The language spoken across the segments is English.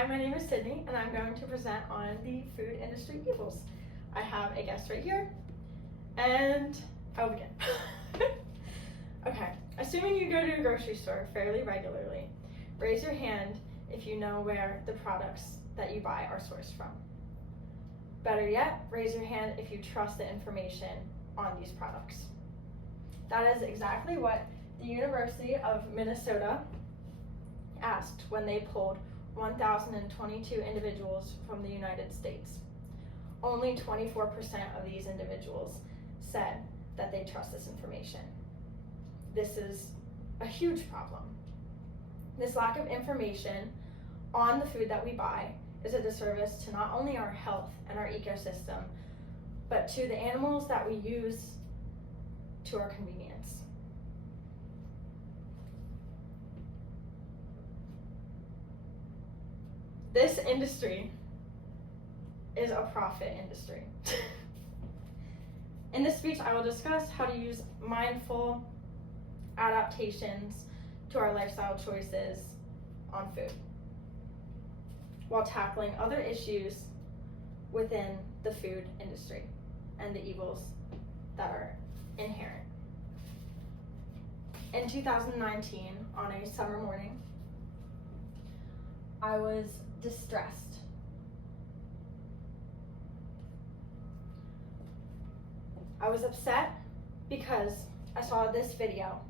Hi, my name is Sydney, and I'm going to present on the food industry evils. I have a guest right here, and I'll begin. Okay, assuming you go to a grocery store fairly regularly, raise your hand if you know where the products that you buy are sourced from. Better yet, raise your hand if you trust the information on these products. That is exactly what the University of Minnesota asked when they polled 1,022 individuals from the United States. Only 24% of these individuals said that they trust this information. This is a huge problem. This lack of information on the food that we buy is a disservice to not only our health and our ecosystem, but to the animals that we use to our convenience. This industry is a profit industry. In this speech, I will discuss how to use mindful adaptations to our lifestyle choices on food, while tackling other issues within the food industry and the evils that are inherent. In 2019, on a summer morning, I was distressed. I was upset because I saw this video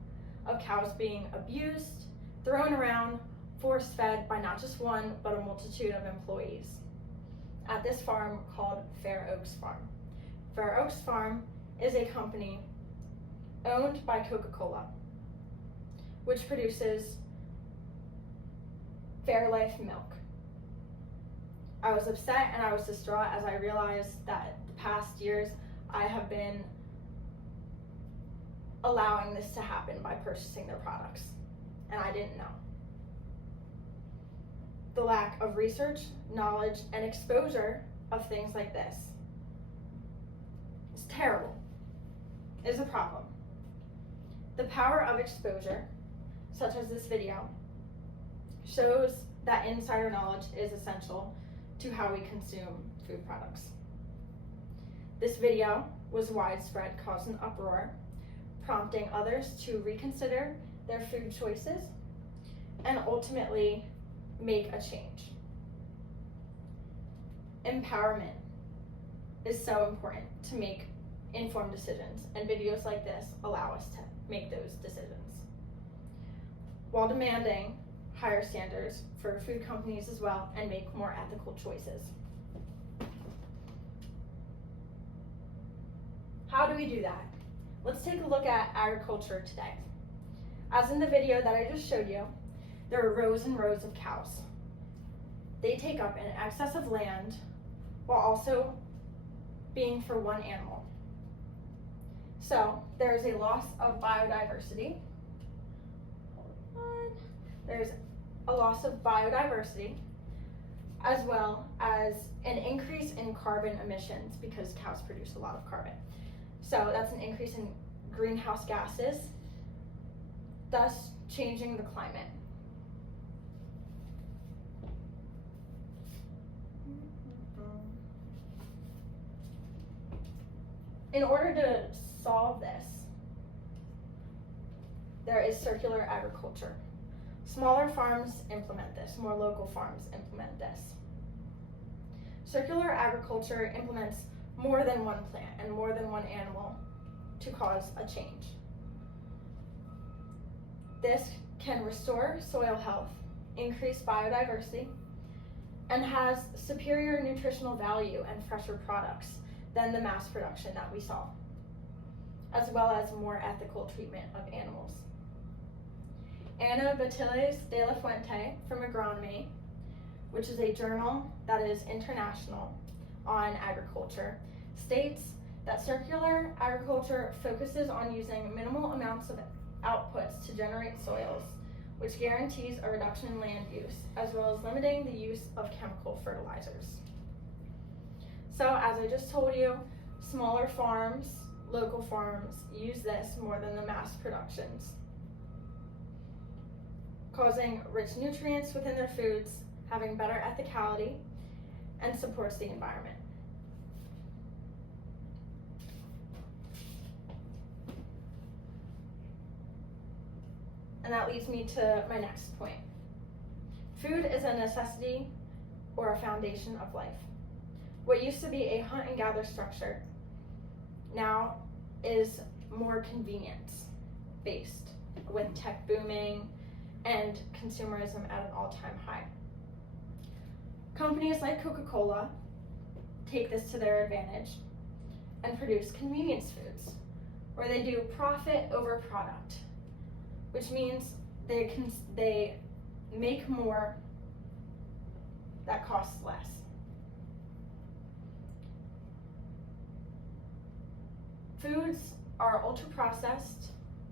of cows being abused, thrown around, force-fed by not just one, but a multitude of employees at this farm called Fair Oaks Farm. Fair Oaks Farm is a company owned by Coca-Cola, which produces Fairlife milk. I was upset and I was distraught as I realized that the past years I have been allowing this to happen by purchasing their products, and I didn't know. The lack of research, knowledge, and exposure of things like this is terrible. It is a problem. The power of exposure, such as this video, shows that insider knowledge is essential to how we consume food products. This video was widespread, caused an uproar, prompting others to reconsider their food choices and ultimately make a change. Empowerment is so important to make informed decisions, and videos like this allow us to make those decisions, while demanding higher standards for food companies as well and make more ethical choices. How do we do that? Let's take a look at agriculture today. As in the video that I just showed you, there are rows and rows of cows. They take up an excess of land while also being for one animal. So there is a loss of biodiversity. There's a loss of biodiversity, as well as an increase in carbon emissions because cows produce a lot of carbon. So that's an increase in greenhouse gases, thus changing the climate. In order to solve this, there is circular agriculture. Smaller farms implement this, more local farms implement this. Circular agriculture implements more than one plant and more than one animal to cause a change. This can restore soil health, increase biodiversity, and has superior nutritional value and fresher products than the mass production that we saw, as well as more ethical treatment of animals. Ana Batiles de la Fuente from Agronomy, which is a journal that is international on agriculture, states that circular agriculture focuses on using minimal amounts of outputs to generate soils, which guarantees a reduction in land use, as well as limiting the use of chemical fertilizers. So as I just told you, smaller farms, local farms use this more than the mass productions, causing rich nutrients within their foods, having better ethicality, and supports the environment. And that leads me to my next point. Food is a necessity or a foundation of life. What used to be a hunt and gather structure now is more convenience-based, with tech booming and consumerism at an all-time high. Companies like Coca-Cola take this to their advantage and produce convenience foods, where they do profit over product, which means they make more that costs less. Foods are ultra-processed,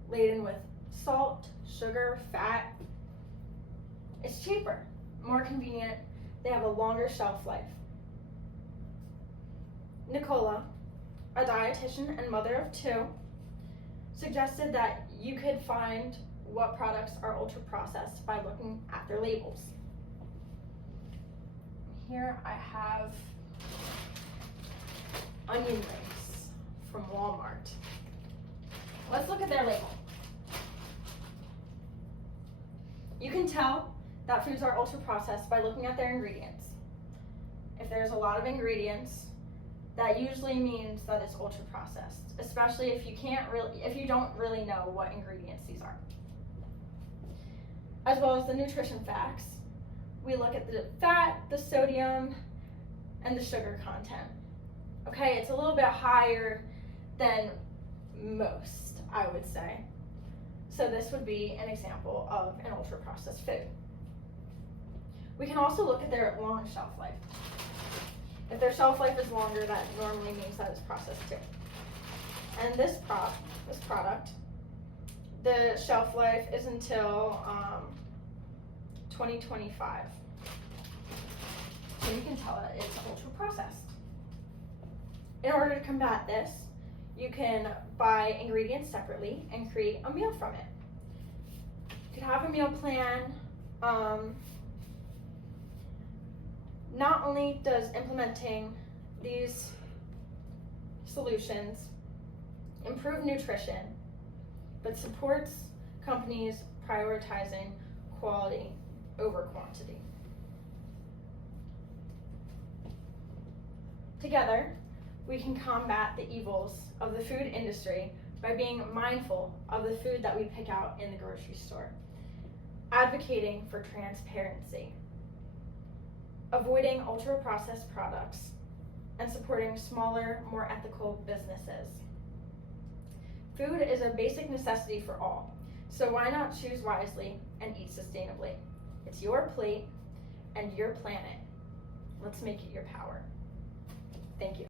laden with salt, sugar, fat. It's cheaper, more convenient, they have a longer shelf life. Nicola, a dietitian and mother of two, suggested that you could find what products are ultra-processed by looking at their labels. Here I have onion rings from Walmart. Let's look at their label. You can tell that foods are ultra-processed by looking at their ingredients. If there's a lot of ingredients, that usually means that it's ultra-processed, especially if you don't really know what ingredients these are. As well as the nutrition facts, we look at the fat, the sodium, and the sugar content. Okay, it's a little bit higher than most, I would say. So this would be an example of an ultra-processed food. We can also look at their long shelf life. If their shelf life is longer, that normally means that it's processed too. And this product, the shelf life is until 2025. So you can tell that it's ultra-processed. In order to combat this, you can buy ingredients separately and create a meal from it. You can have a meal plan. Not only does implementing these solutions improve nutrition, but supports companies prioritizing quality over quantity. Together, we can combat the evils of the food industry by being mindful of the food that we pick out in the grocery store, advocating for transparency, avoiding ultra-processed products, and supporting smaller, more ethical businesses. Food is a basic necessity for all, so why not choose wisely and eat sustainably? It's your plate and your planet. Let's make it your power. Thank you.